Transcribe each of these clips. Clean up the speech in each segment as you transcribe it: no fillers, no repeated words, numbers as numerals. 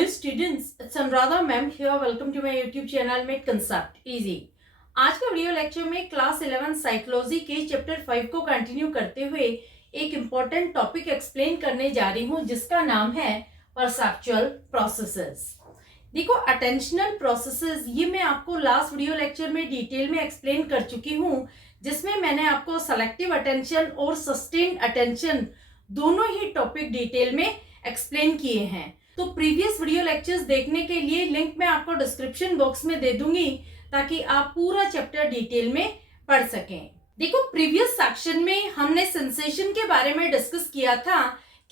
Hello students, it's Anuradha ma'am here. Welcome to my YouTube channel Made Concept Easy. आज का video lecture में class 11 psychology के chapter 5 को continue करते हुए एक इम्पोर्टेंट टॉपिक एक्सप्लेन करने जा रही हूँ जिसका नाम है परसेप्चुअल प्रोसेसेस। देखो, अटेंशनल प्रोसेसेस ये मैं आपको लास्ट वीडियो लेक्चर में डिटेल में एक्सप्लेन कर चुकी हूँ, जिसमें मैंने आपको सेलेक्टिव अटेंशन और सस्टेन्ड अटेंशन दोनों ही टॉपिक डिटेल में एक्सप्लेन किए हैं। तो प्रीवियस वीडियो लेक्चर्स देखने के लिए लिंक मैं आपको डिस्क्रिप्शन बॉक्स में दे दूंगी ताकि आप पूरा चैप्टर डिटेल में पढ़ सकें। देखो, प्रीवियस सेक्शन में हमने सेंसेशन के बारे में डिस्कस किया था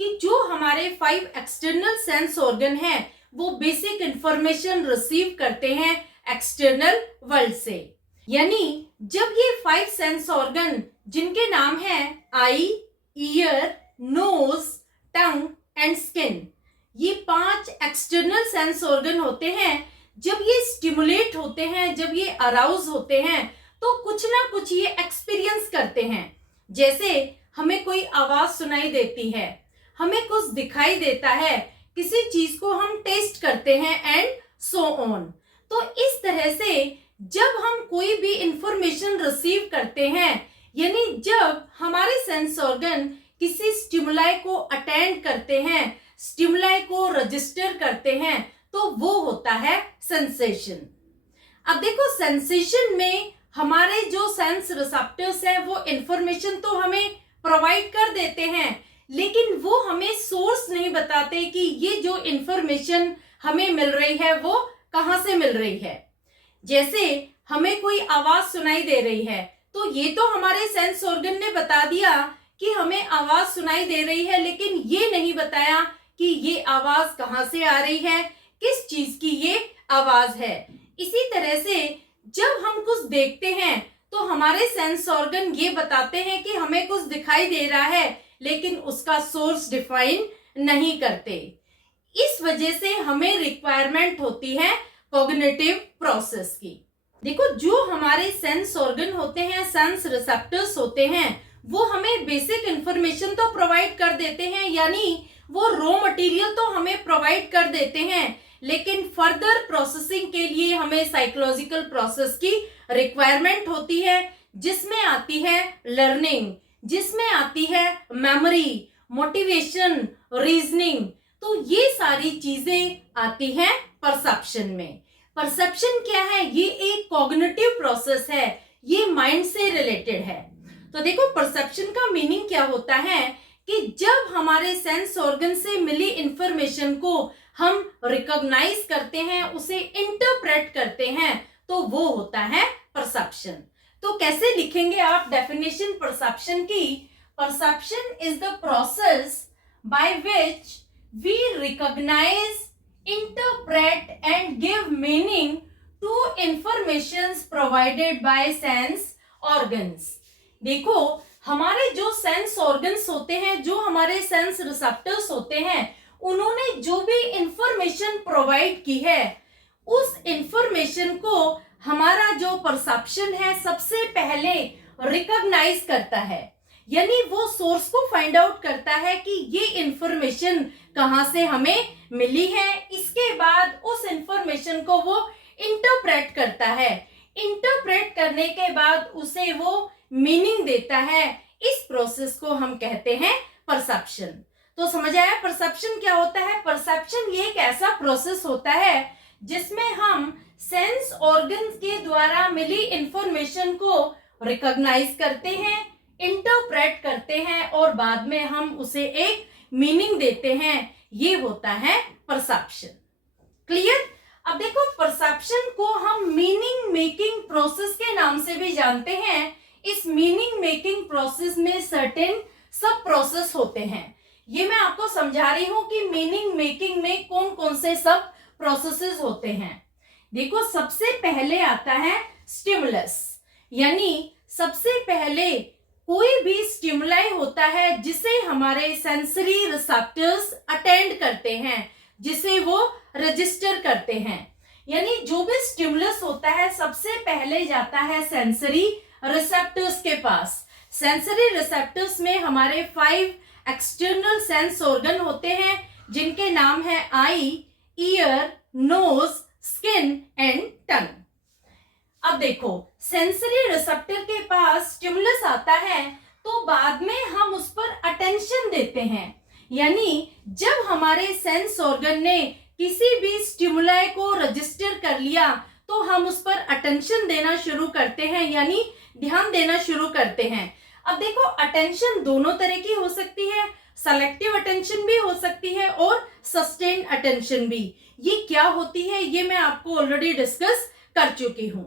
कि जो हमारे 5 एक्सटर्नल सेंस ऑर्गन हैं वो बेसिक इंफॉर्मेशन रिसीव करते हैं एक्सटर्नल वर्ल्ड से। यानी जब ये 5 सेंस ऑर्गन जिनके नाम है eye, ear, nose, tongue and skin, ये 5 एक्सटर्नल सेंस ऑर्गन होते हैं, जब ये स्टिमुलेट होते हैं, जब ये अराउज होते हैं तो कुछ ना कुछ ये एक्सपीरियंस करते हैं। जैसे हमें कोई आवाज सुनाई देती है, हमें कुछ दिखाई देता है, किसी चीज को हम टेस्ट करते हैं एंड सो ऑन। तो इस तरह से जब हम कोई भी इंफॉर्मेशन रिसीव करते हैं, यानी जब हमारे सेंस ऑर्गन किसी स्टिमुलाई को अटेंड करते हैं, स्टिमुलाई को रजिस्टर करते हैं, तो वो होता है सेंसेशन। अब देखो, सेंसेशन में हमारे जो सेंस रिसेप्टर्स हैं वो इंफॉर्मेशन तो हमें प्रोवाइड कर देते हैं, लेकिन वो हमें सोर्स नहीं बताते कि ये जो इंफॉर्मेशन हमें मिल रही है वो कहाँ से मिल रही है। जैसे हमें कोई आवाज सुनाई दे रही है तो ये तो हमारे सेंस ऑर्गन ने बता दिया कि हमें आवाज सुनाई दे रही है, लेकिन ये नहीं बताया कि ये आवाज कहाँ से आ रही है, किस चीज की ये आवाज है। इसी तरह से जब हम कुछ देखते हैं तो हमारे सेंस ऑर्गन ये बताते हैं कि हमें कुछ दिखाई दे रहा है, लेकिन उसका सोर्स डिफाइन नहीं करते। इस वजह से हमें रिक्वायरमेंट होती है कॉग्निटिव प्रोसेस की। देखो, जो हमारे सेंस ऑर्गन होते हैं, सेंस रिसेप्टर्स होते हैं, वो हमें बेसिक इंफॉर्मेशन तो प्रोवाइड कर देते हैं, यानी वो रॉ मटेरियल तो हमें प्रोवाइड कर देते हैं, लेकिन फर्दर प्रोसेसिंग के लिए हमें साइकोलॉजिकल प्रोसेस की रिक्वायरमेंट होती है, जिसमें आती है लर्निंग, जिसमें आती है मेमोरी, मोटिवेशन, रीजनिंग। तो ये सारी चीजें आती हैं परसेप्शन में। परसेप्शन क्या है? ये एक कॉग्निटिव प्रोसेस है, ये माइंड से रिलेटेड है। तो देखो, परसेप्शन का मीनिंग क्या होता है कि जब हमारे सेंस ऑर्गन से मिली इंफॉर्मेशन को हम रिकॉग्नाइज करते हैं, उसे इंटरप्रेट करते हैं, तो वो होता है परसेप्शन। तो कैसे लिखेंगे आप डेफिनेशन परसेप्शन की? Perception is the process by which we recognise, interpret and give meaning to informations provided by sense organs। देखो, हमारे जो सेंस ऑर्गन्स होते हैं, जो हमारे सेंस रिसेप्टर्स होते हैं, उन्होंने जो भी इंफॉर्मेशन प्रोवाइड की है, उस इंफॉर्मेशन को हमारा जो परसेप्शन है सबसे पहले रिकॉग्नाइज करता है। यानी वो सोर्स को फाइंड आउट करता है कि ये इंफॉर्मेशन कहाँ से हमें मिली है। इसके बाद उस इंफॉर्मेशन को वो इंटरप्रेट करता है। इंटरप्रेट करने के बाद उसे वो मीनिंग देता है। इस प्रोसेस को हम कहते हैं परसेप्शन। तो समझ आया परसेप्शन क्या होता है? परसेप्शन ये एक ऐसा प्रोसेस होता है जिसमें हम सेंस ऑर्गन्स के द्वारा मिली इंफॉर्मेशन को रिकॉग्नाइज करते हैं, इंटरप्रेट करते हैं और बाद में हम उसे एक मीनिंग देते हैं। ये होता है परसेप्शन। क्लियर? अब देखो, परसेप्शन को हम मीनिंग मेकिंग प्रोसेस के नाम से भी जानते हैं। इस मीनिंग मेकिंग प्रोसेस में सर्टेन सब प्रोसेस होते हैं। ये मैं आपको समझा रही हूं कि मीनिंग मेकिंग में कौन कौन से सब प्रोसेसेस होते हैं। देखो, सबसे पहले आता है स्टिमुलस, यानी सबसे पहले कोई भी स्टिमुलाई होता है जिसे हमारे सेंसरी रिसेप्टर्स अटेंड करते हैं, जिसे वो रजिस्टर करते हैं। यानी जो भी स्टिमुलस होता है सबसे पहले जाता है सेंसरी रिसेप्टर्स के पास। सेंसरी रिसेप्टर्स में हमारे 5 एक्सटर्नल सेंस ऑर्गन होते हैं जिनके नाम है eye, ear, nose, skin and tongue. अब देखो, सेंसरी रिसेप्टर के पास स्टिमुलस आता है तो बाद में हम उस पर अटेंशन देते हैं। यानी जब हमारे सेंस ऑर्गन ने किसी भी स्टिमुलाई को रजिस्टर कर लिया तो हम उस पर अटेंशन देना शुरू करते हैं, यानी ध्यान देना शुरू करते हैं। अब देखो, अटेंशन दोनों तरह की हो सकती है, सेलेक्टिव अटेंशन भी हो सकती है और सस्टेन्ड अटेंशन भी। ये क्या होती है ये मैं आपको ऑलरेडी डिस्कस कर चुकी हूं।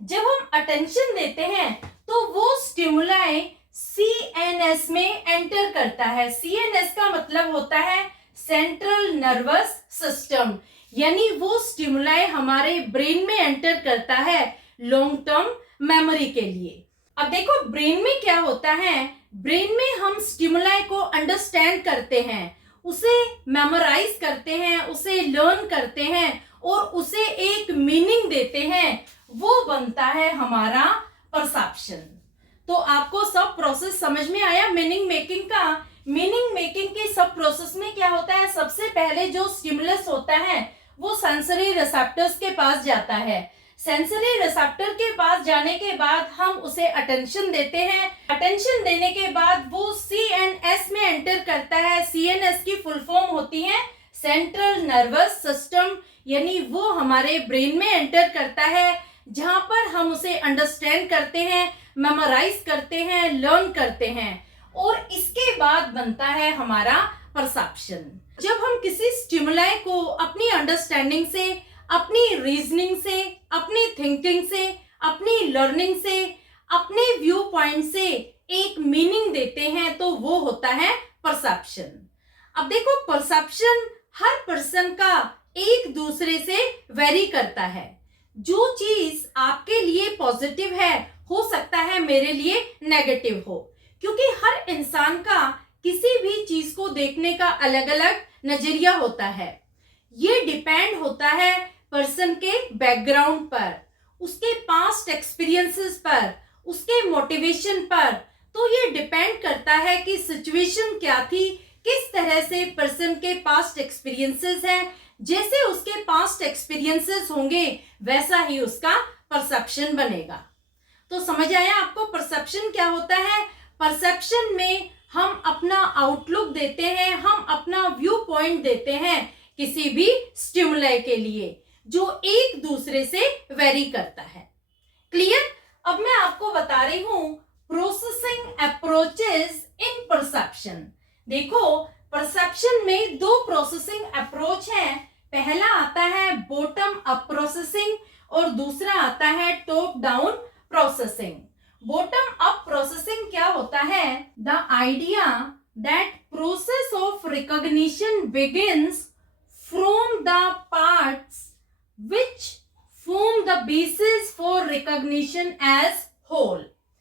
जब हम अटेंशन देते हैं तो वो स्टिमुलाई सीएनएस में एंटर करता है। सीएनएस का मतलब होता है सेंट्रल नर्वस सिस्टम, यानी वो स्टिमुलाई हमारे ब्रेन में एंटर करता है लॉन्ग टर्म मेमोरी के लिए। अब देखो, ब्रेन में क्या होता है, ब्रेन में हम स्टिमुलाई को अंडरस्टैंड करते हैं, उसे मेमोराइज करते हैं, उसे लर्न करते हैं और उसे एक मीनिंग देते हैं, वो बनता है हमारा परसेप्शन। तो आपको सब प्रोसेस समझ में आया मीनिंग मेकिंग का। मीनिंग मेकिंग के सब प्रोसेस में क्या होता है, सबसे पहले जो स्टिमुलस होता है वो सेंसरी रिसेप्टर्स के पास जाता है। सेंसरी रिसेप्टर के पास जाने के बाद हम उसे अटेंशन देते हैं। अटेंशन देने के बाद वो सीएनएस में एंटर करता है। सीएनएस की फुल फॉर्म होती है सेंट्रल नर्वस सिस्टम, यानी वो हमारे ब्रेन में एंटर करता है, जहां पर हम उसे अंडरस्टैंड करते हैं, मेमोराइज करते हैं, लर्न करते हैं और इसके बाद बनता है हमारा परसेप्शन। जब हम किसी स्टिमुलाई को अपनी अंडरस्टैंडिंग से, अपनी रीजनिंग से, अपनी थिंकिंग से, अपनी लर्निंग से, अपने व्यू पॉइंट से एक मीनिंग देते हैं तो वो होता है परसेप्शन। अब देखो, परसेप्शन हर पर्सन का एक दूसरे से वेरी करता है। जो चीज आपके लिए पॉजिटिव है हो सकता है मेरे लिए नेगेटिव हो, क्योंकि हर इंसान का किसी भी चीज को देखने का अलग अलग नजरिया होता है। ये डिपेंड होता है पर्सन के बैकग्राउंड पर, उसके पास्ट एक्सपीरियंसेस पर, उसके मोटिवेशन पर। तो ये डिपेंड करता है कि सिचुएशन क्या थी, किस तरह से पर्सन के पास्ट एक्सपीरियंसेस हैं। जैसे उसके पास्ट एक्सपीरियंसेस होंगे वैसा ही उसका परसेप्शन बनेगा। तो समझ आया आपको परसेप्शन क्या होता है? परसेप्शन में हम अपना आउटलुक देते हैं, हम अपना व्यू पॉइंट देते हैं किसी भी स्टिमुलाई के लिए जो एक दूसरे से वेरी करता है। क्लियर? अब मैं आपको बता रही हूं प्रोसेसिंग अप्रोचेस इन परसेप्शन। देखो, परसेप्शन में दो प्रोसेसिंग अप्रोच हैं। पहला आता है बॉटम अप प्रोसेसिंग और दूसरा आता है top down processing. Bottom up processing क्या होता है? The idea that process of recognition begins from the parts which form the basis for recognition as whole।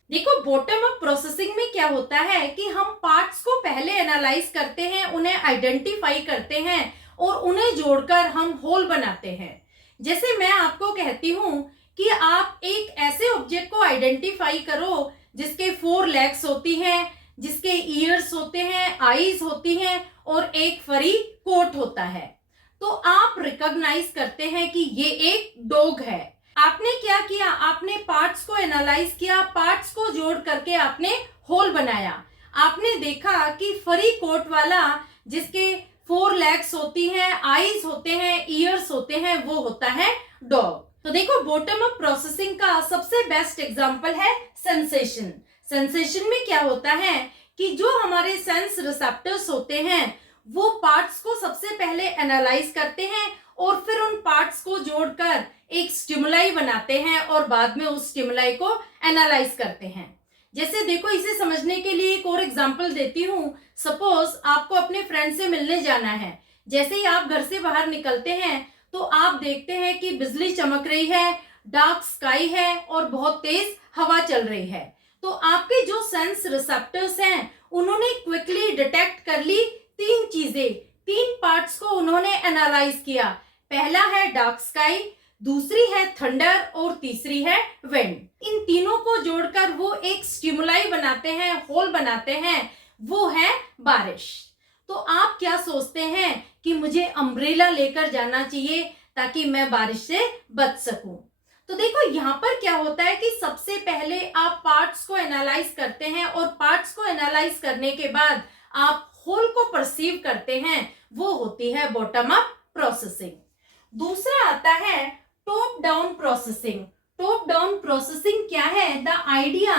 देखो, बॉटम अप प्रोसेसिंग में क्या होता है कि हम पार्ट्स को पहले एनालाइज करते हैं, उन्हें आइडेंटिफाई करते हैं और उन्हें जोड़कर हम होल बनाते हैं। जैसे मैं आपको कहती हूं कि आप एक ऐसे ऑब्जेक्ट को आइडेंटिफाई करो जिसके 4 लेग्स होती हैं, जिसके ईयर्स होते हैं, आईज होती हैं और एक फरी कोट होता है। तो आप रिकॉग्नाइज करते हैं कि ये एक डॉग है। आपने क्या किया? आपने पार्ट्स को एनालाइज किया, पार्ट्स को जोड़ करके आपने होल बनाया। आपने देखा कि फरी कोट वाला जिसके 4 लेग्स होती हैं, आईज होते हैं, ईयर्स होते हैं, वो होता है डॉग। तो देखो, बॉटम अप प्रोसेसिंग का सबसे बेस्ट एग्जांपल है सेंसेशन। सेंसेशन में क्या होता है कि जो हमारे सेंस रिसेप्टर्स होते हैं वो पार्ट्स को सबसे पहले एनालाइज करते हैं और फिर उन पार्ट्स को जोड़कर एक स्टिमुलाई बनाते हैं और बाद में उस स्टिमुलाई को एनालाइज करते हैं। जैसे देखो, इसे समझने के लिए एक और एग्जांपल देती हूँ। सपोज आपको अपने फ्रेंड से मिलने जाना है। जैसे ही आप घर से बाहर निकलते हैं तो आप देखते हैं कि बिजली चमक रही है, डार्क स्काई है और बहुत तेज हवा चल रही है। तो आपके जो सेंस रिसेप्टर्स हैं उन्होंने क्विकली डिटेक्ट कर ली 3 चीजें, 3 पार्ट्स को उन्होंने एनालाइज किया। पहला है डार्क स्काई, दूसरी है थंडर और तीसरी है विंड। इन तीनों को जोड़कर वो एक स्टिमुलाई बनाते हैं, होल बनाते हैं, वो है बारिश। तो आप क्या सोचते हैं कि मुझे अम्ब्रेला लेकर जाना चाहिए ताकि मैं बारिश से बच सकूं। तो देखो यहाँ पर क्या होता है कि सबसे पहले आप पार्ट्स को एनालाइज करते हैं और पार्ट्स को एनालाइज करने के बाद आप होल को परसीव करते हैं, वो होती है बॉटम अप प्रोसेसिंग। दूसरा आता है top down processing. Top down processing क्या है? The idea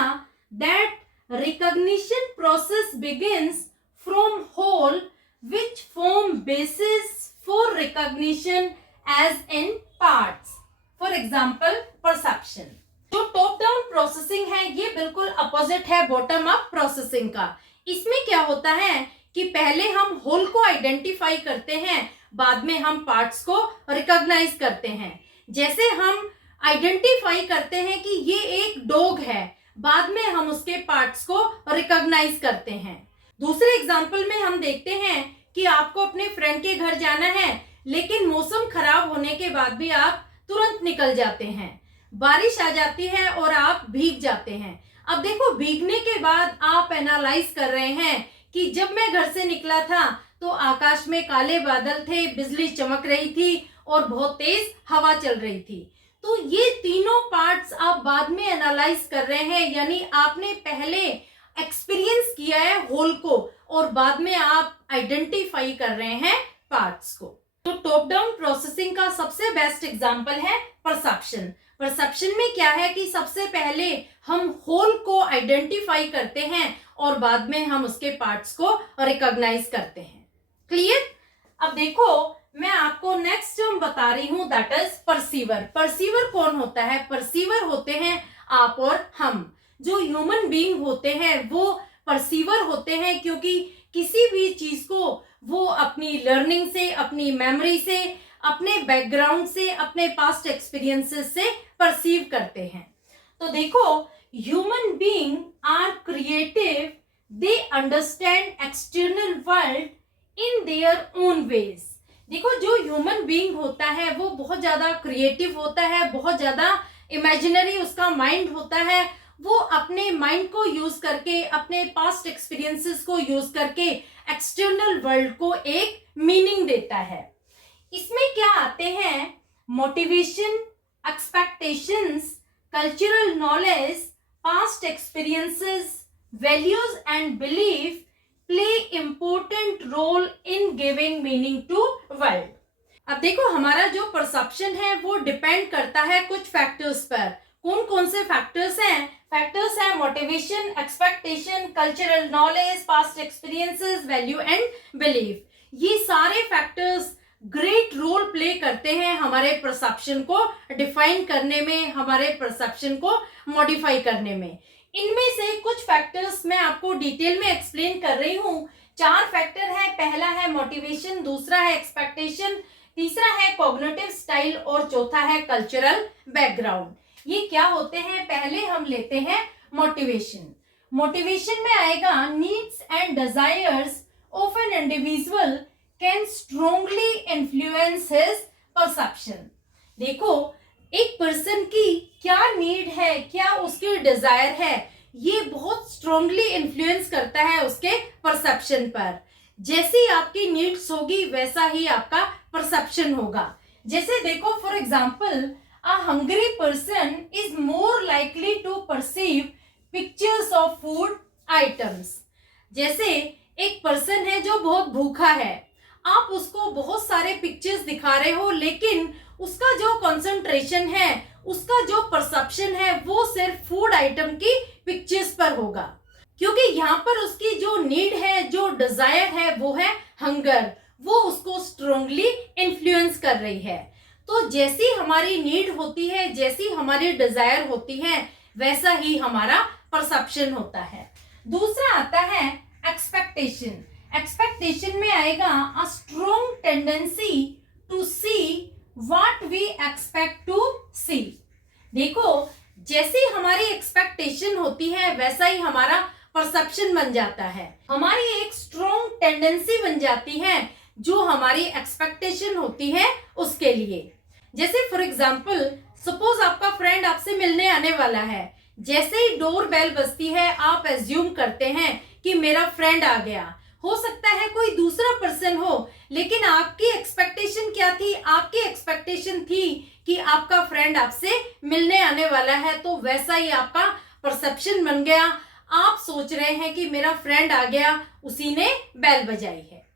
that recognition process begins from whole which form basis for recognition as in parts. For example, perception. जो टॉप डाउन प्रोसेसिंग है ये बिल्कुल opposite है बॉटम अप प्रोसेसिंग का। इसमें क्या होता है कि पहले हम होल को आइडेंटिफाई करते हैं, बाद में हम पार्ट्स को रिकॉग्नाइज करते हैं। जैसे हम आइडेंटिफाई करते हैं कि ये एक डॉग है, बाद में हम उसके पार्ट्स को रिकॉग्नाइज करते हैं। दूसरे एग्जाम्पल में हम देखते हैं कि आपको अपने फ्रेंड के घर जाना है, लेकिन मौसम खराब होने के बाद भी आप तुरंत निकल जाते हैं। बारिश आ जाती है और आप भीग जाते हैं। अब देखो, भीगने के बाद आप एनालाइज कर रहे हैं कि जब मैं घर से निकला था तो आकाश में काले बादल थे, बिजली चमक रही थी और बहुत तेज हवा चल रही थी। तो ये तीनों पार्ट्स आप बाद में एनालाइज कर रहे हैं, यानी आपने पहले एक्सपीरियंस किया है होल को और बाद में आप आइडेंटिफाई कर रहे हैं पार्ट्स को। तो टॉप डाउन प्रोसेसिंग का सबसे बेस्ट एग्जांपल है परसेप्शन। परसेप्शन में क्या है कि सबसे पहले हम होल को आइडेंटिफाई करते हैं और बाद में हम उसके पार्ट्स को रिकॉग्नाइज करते हैं। क्लियर? अब देखो, मैं आपको नेक्स्ट टर्म बता रही हूं, दैट इज परसीवर। परसीवर कौन होता है? परसीवर होते हैं आप और हम। जो ह्यूमन बीइंग होते हैं वो परसीवर होते हैं, क्योंकि किसी भी चीज को वो अपनी लर्निंग से, अपनी मेमोरी से, अपने बैकग्राउंड से, अपने पास्ट एक्सपीरियंसेस से परसीव करते हैं। तो देखो, human being are creative, they understand external world in their own ways. देखो, जो ह्यूमन बीइंग होता है वो बहुत ज्यादा क्रिएटिव होता है, बहुत ज्यादा इमेजिनरी उसका माइंड होता है। वो अपने माइंड को यूज करके, अपने पास्ट एक्सपीरियंसेस को यूज करके एक्सटर्नल वर्ल्ड को एक मीनिंग देता है। इसमें क्या आते हैं? Motivation, expectations, cultural knowledge, past experiences, values and belief play important role in giving meaning to world. अब देखो, हमारा जो परसेप्शन है वो डिपेंड करता है कुछ फैक्टर्स पर। कौन कौन से फैक्टर्स हैं? फैक्टर्स हैं motivation, expectation, cultural knowledge, past experiences, value and belief. ये सारे फैक्टर्स ग्रेट रोल प्ले करते हैं हमारे परसेप्शन को डिफाइन करने में, हमारे परसेप्शन को मॉडिफाई करने में। इनमें से कुछ फैक्टर्स मैं आपको डिटेल में एक्सप्लेन कर रही हूँ। 4 फैक्टर है। पहला है मोटिवेशन, दूसरा है एक्सपेक्टेशन, तीसरा है कॉग्निटिव स्टाइल और चौथा है कल्चरल बैकग्राउंड। ये क्या होते हैं? पहले हम लेते हैं मोटिवेशन। मोटिवेशन में आएगा needs and desires of an individual can strongly influence his perception. देखो, एक पर्सन की क्या नीड है, क्या उसकी डिजायर है, ये बहुत स्ट्रांगली इन्फ्लुएंस करता है उसके परसेप्शन पर। जैसी आपकी नीड्स होगी वैसा ही आपका परसेप्शन होगा। जैसे देखो, for example, a hungry person is more likely to perceive pictures of food items। जैसे एक पर्सन है जो बहुत भूखा है, आप उसको बहुत सारे पिक्चर्स दिखा रहे हो, लेकिन उसका जो कंसंट्रेशन है, उसका जो परसेप्शन है वो सिर्फ फूड आइटम की पिक्चर्स पर होगा, क्योंकि यहाँ पर उसकी जो नीड है, जो डिजायर है, वो है हंगर। वो उसको स्ट्रांगली इन्फ्लुएंस कर रही है। तो जैसी हमारी नीड होती है, जैसी हमारी डिजायर होती है, वैसा ही हमारा परसेप्शन होता है। दूसरा आता है एक्सपेक्टेशन। एक्सपेक्टेशन में आएगा a strong tendency to see what we expect to see. देखो, जैसी हमारी एक्सपेक्टेशन होती है वैसा ही हमारा परसेप्शन बन जाता है। हमारी एक स्ट्रॉन्ग टेंडेंसी बन जाती है जो हमारी एक्सपेक्टेशन होती है उसके लिए। जैसे फॉर एग्जाम्पल, सपोज आपका फ्रेंड आपसे मिलने आने वाला है, जैसे ही डोर बेल बजती है आप एज्यूम करते हैं कि मेरा फ्रेंड आ गया। हो सकता है कोई दूसरा पर्सन हो, लेकिन आपकी एक्सपेक्टेशन क्या थी? आपकी एक्सपेक्टेशन थी कि आपका फ्रेंड आपसे मिलने आने वाला है, तो वैसा ही आपका परसेप्शन बन गया। आप सोच रहे हैं कि मेरा फ्रेंड आ गया, उसी ने बेल बजाई है।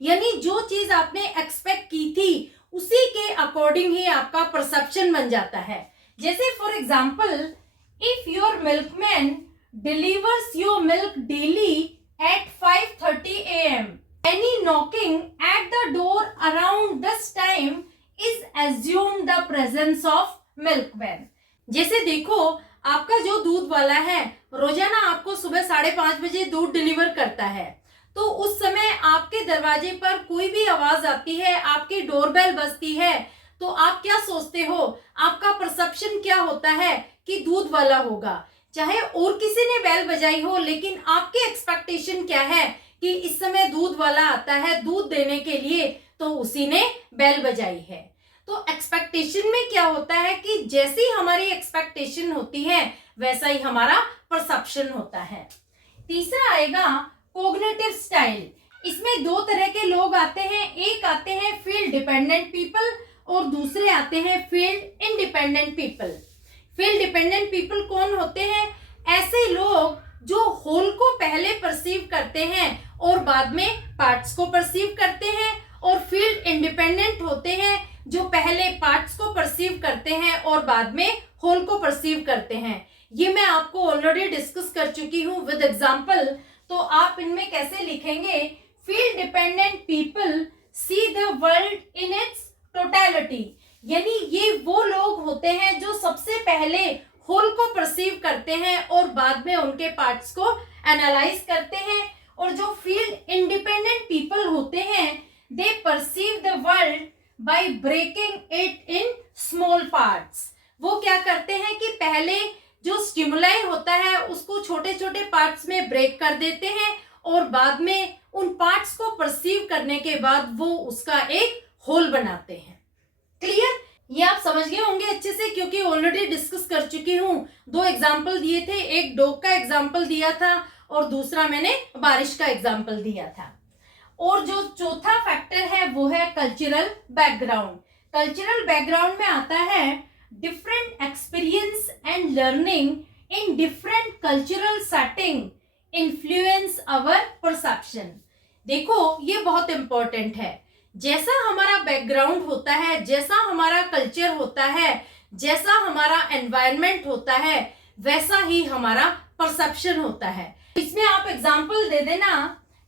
यानी जो चीज आपने एक्सपेक्ट की थी उसी के अकॉर्डिंग ही आपका परसेप्शन बन जाता है। जैसे for example, if your milkman delivers your milk daily at 5:30 a.m. Any knocking at the door around this time is assumed the presence of milkman. जैसे देखो, आपका जो दूध वाला है रोजाना आपको सुबह 5:30 बजे दूध डिलीवर करता है, तो उस समय आपके दरवाजे पर कोई भी आवाज आती है, आपकी डोरबेल बजती है, तो आप क्या सोचते हो? आपका परसेप्शन क्या होता है कि दूध वाला होगा। चाहे और किसी ने बेल बजाई हो, लेकिन आपकी एक्सपेक्टेशन क्या है कि इस समय दूध वाला आता है दूध देने के लिए, तो उसी ने बेल बजाई है। तो एक्सपेक्टेशन में क्या होता है कि जैसी हमारी एक्सपेक्टेशन होती है वैसा ही हमारा परसेप्शन होता है। तीसरा आएगा कॉग्निटिव स्टाइल। इसमें दो तरह के लोग आते हैं, एक आते हैं फील्ड डिपेंडेंट पीपल और दूसरे आते हैं field independent people. Field dependent people कौन होते हैं? ऐसे लोग जो होल को पहले परसीव करते हैं और बाद में पार्ट्स को परसीव करते हैं, और फील्ड इंडिपेंडेंट होते हैं जो पहले पार्ट्स को परसीव करते हैं और बाद में होल को परसीव करते हैं। ये मैं आपको ऑलरेडी डिस्कस कर चुकी हूँ विद एग्जांपल। तो आप इनमें कैसे लिखेंगे? Field dependent people see the world in its totality. यानी ये वो लोग होते हैं जो सबसे पहले होल को परसीव करते हैं और बाद में उनके पार्ट्स को एनालाइज करते हैं। और जो फील्ड इंडिपेंडेंट पीपल होते हैं, they perceive the world by breaking it in small parts. वो क्या करते हैं कि पहले जो स्टिमुलाई होता है उसको छोटे छोटे पार्ट्स में ब्रेक कर देते हैं और बाद में उन पार्ट्स को परसीव करने के बाद वो उसका एक होल बनाते हैं। क्लियर? ये आप समझ गए होंगे अच्छे से, क्योंकि ऑलरेडी डिस्कस कर चुकी हूँ। दो एग्जाम्पल दिए थे, एक डॉग का एग्जाम्पल दिया था और दूसरा मैंने बारिश का एग्जाम्पल दिया था। और जो चौथा फैक्टर है वो है कल्चरल बैकग्राउंड। कल्चरल बैकग्राउंड में आता है different experience and learning in different cultural setting influence our perception. देखो, ये बहुत इंपॉर्टेंट है। जैसा हमारा बैकग्राउंड होता है, जैसा हमारा कल्चर होता है, जैसा हमारा एनवायरनमेंट होता है, वैसा ही हमारा परसेप्शन होता है। इसमें आप एग्जांपल दे देना,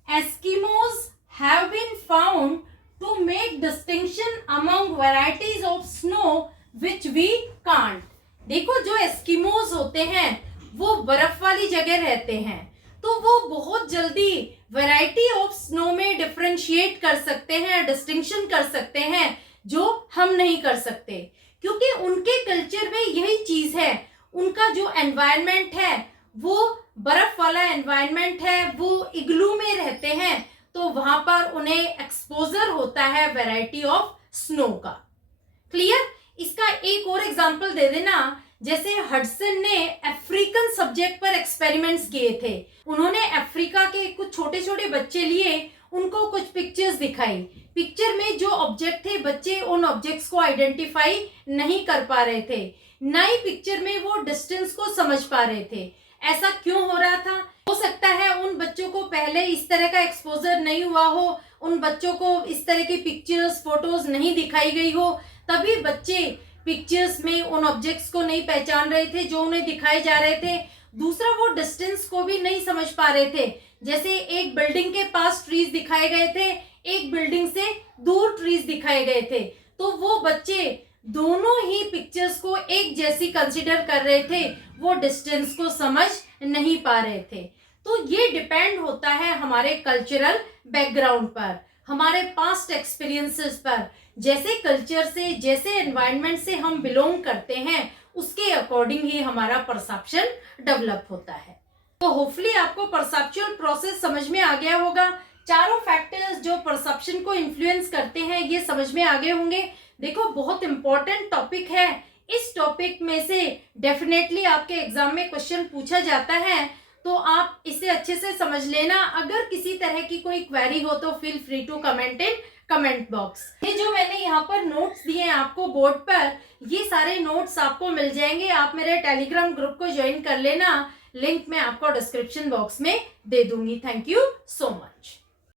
Eskimos have been found to make distinction among varieties of snow which we can't. देखो, जो एस्किमोज होते हैं वो बर्फ वाली जगह रहते हैं, तो वो बहुत जल्दी वैरायटी ऑफ स्नो में डिफरेंशिएट कर सकते हैं, डिस्टिंक्शन कर सकते हैं, जो हम नहीं कर सकते, क्योंकि उनके कल्चर में यही चीज है। उनका जो एनवायरनमेंट है वो बर्फ वाला एनवायरनमेंट है, वो इग्लू में रहते हैं, तो वहां पर उन्हें एक्सपोजर होता है वैरायटी ऑफ स्नो का। क्लियर? इसका एक और एग्जांपल दे देना, जैसे हडसन ने अफ्रीकन सब्जेक्ट पर एक्सपेरिमेंट्स किए थे। उन्होंने अफ्रीका के कुछ छोटे छोटे बच्चे लिए, उनको कुछ पिक्चर्स दिखाई। पिक्चर में जो ऑब्जेक्ट थे, बच्चे उन ऑब्जेक्ट्स को आइडेंटिफाई नहीं कर पा रहे थे, ना ही पिक्चर में वो डिस्टेंस को समझ पा रहे थे। ऐसा क्यों हो रहा था? हो सकता है उन बच्चों को पहले इस तरह का एक्सपोजर नहीं हुआ हो, उन बच्चों को इस तरह की पिक्चर्स फोटोज नहीं दिखाई गई हो, तभी बच्चे पिक्चर्स में उन ऑब्जेक्ट्स को नहीं पहचान रहे थे जो उन्हें दिखाए जा रहे थे। दूसरा, वो डिस्टेंस को भी नहीं समझ पा रहे थे। जैसे एक बिल्डिंग के पास ट्रीज दिखाए गए थे, एक बिल्डिंग से दूर ट्रीज दिखाए गए थे, तो वो बच्चे दोनों ही पिक्चर्स को एक जैसी कंसिडर कर रहे थे, वो डिस्टेंस को समझ नहीं पा रहे थे। तो ये डिपेंड होता है हमारे कल्चरल बैकग्राउंड पर, हमारे पास्ट एक्सपीरियंसेस पर। जैसे कल्चर से, जैसे एनवायरनमेंट से हम बिलोंग करते हैं, उसके अकॉर्डिंग ही हमारा परसेप्शन डेवलप होता है। तो होपफुली आपको परसेप्चुअल प्रोसेस समझ में आ गया होगा। चारों फैक्टर्स जो परसेप्शन को इन्फ्लुएंस करते हैं ये समझ में आ गए होंगे। देखो, बहुत इंपॉर्टेंट टॉपिक है। इस टॉपिक में से डेफिनेटली आपके एग्जाम में क्वेश्चन पूछा जाता है। तो आप इसे अच्छे से समझ लेना। अगर किसी तरह की कोई क्वेरी हो तो feel free to comment in comment box. ये जो मैंने यहाँ पर नोट्स दिए हैं आपको बोर्ड पर, ये सारे नोट्स आपको मिल जाएंगे। आप मेरे टेलीग्राम ग्रुप को ज्वाइन कर लेना, लिंक मैं आपको डिस्क्रिप्शन बॉक्स में दे दूंगी। Thank you so much.